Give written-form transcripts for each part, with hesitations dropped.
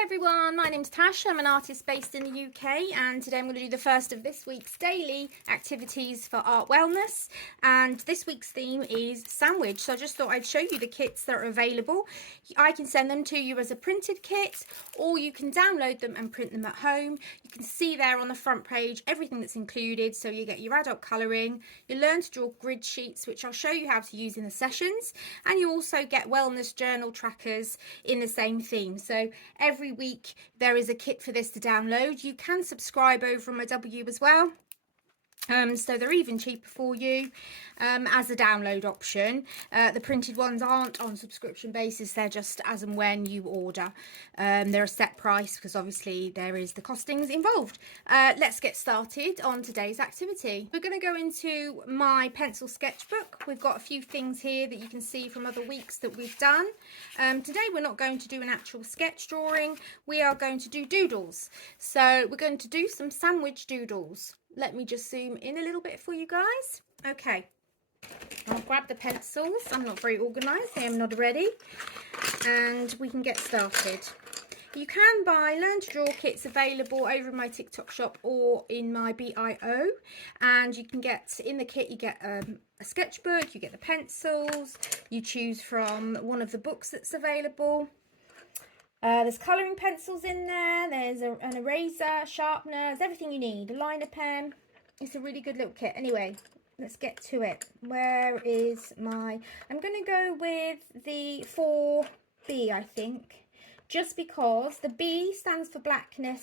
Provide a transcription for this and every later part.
Hi everyone, my name's Tash. I'm an artist based in the UK, and today I'm going to do the first of this week's daily activities for Art Wellness. And this week's theme is sandwich, so I just thought I'd show you the kits that are available. I can send them to you as a printed kit, or you can download them and print them at home. You can see there on the front page everything that's included, so you get your adult colouring, you learn to draw grid sheets, which I'll show you how to use in the sessions, and you also get wellness journal trackers in the same theme. So every week there is a kit for this to download. You can subscribe over on my W as well. So they're even cheaper for you as a download option. The printed ones aren't on subscription basis, they're just as and when you order. They're a set price because obviously there is the costings involved. Let's get started on today's activity. We're going to go into my pencil sketchbook. We've got a few things here that you can see from other weeks that we've done. Today we're not going to do an actual sketch drawing, we are going to do doodles. So we're going to do some sandwich doodles. Let me just zoom in a little bit for you guys. Okay, I'll grab the pencils. I'm not very organised, I am not ready. And we can get started. You can buy Learn to Draw kits available over in my TikTok shop or in my BIO. And you can get, in the kit, you get a sketchbook, you get the pencils, you choose from one of the books that's available. There's colouring pencils in there, there's an eraser, sharpener, there's everything you need, a liner pen. It's a really good little kit. Anyway, let's get to it. Where is my... I'm going to go with the 4B, I think, just because the B stands for blackness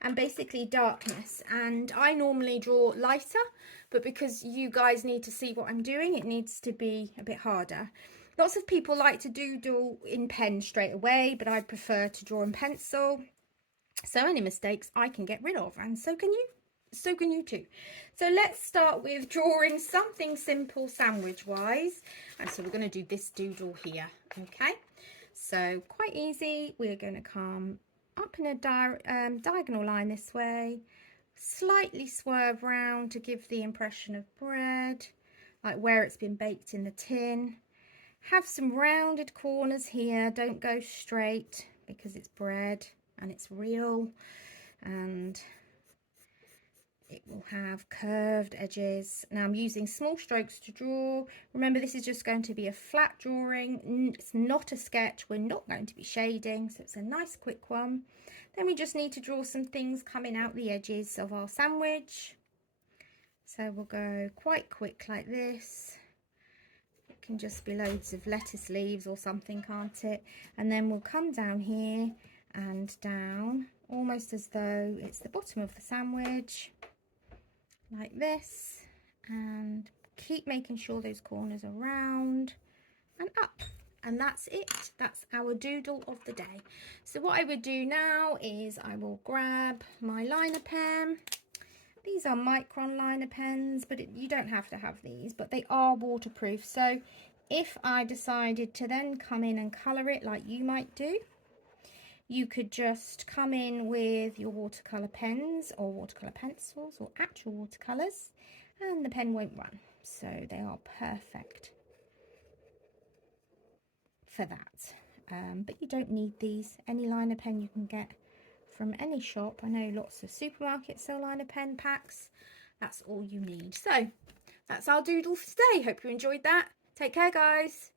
and basically darkness, and I normally draw lighter, but because you guys need to see what I'm doing, it needs to be a bit harder. Lots of people like to doodle in pen straight away, but I prefer to draw in pencil. So any mistakes I can get rid of, and so can you. So can you too. So let's start with drawing something simple sandwich wise. And so we're going to do this doodle here. Okay, so quite easy. We're going to come up in a diagonal line this way, slightly swerve round to give the impression of bread, like where it's been baked in the tin. Have some rounded corners here, don't go straight because it's bread and it's real, and it will have curved edges. Now I'm using small strokes to draw. Remember, this is just going to be a flat drawing, it's not a sketch, we're not going to be shading, so it's a nice quick one. Then we just need to draw some things coming out the edges of our sandwich, so we'll go quite quick like this. Can just be loads of lettuce leaves or something, can't it? And then we'll come down here and down almost as though it's the bottom of the sandwich, like this, and keep making sure those corners are round and up. And that's it. That's our doodle of the day. So what I would do now is I will grab my liner pen. These are micron liner pens, but you don't have to have these, but they are waterproof. So if I decided to then come in and colour it like you might do, you could just come in with your watercolour pens or watercolour pencils or actual watercolours, and the pen won't run. So they are perfect for that. But you don't need these. Any liner pen you can get from any shop. I know lots of supermarkets sell liner pen packs. That's all you need. So that's our doodle for today. Hope you enjoyed that. Take care, guys.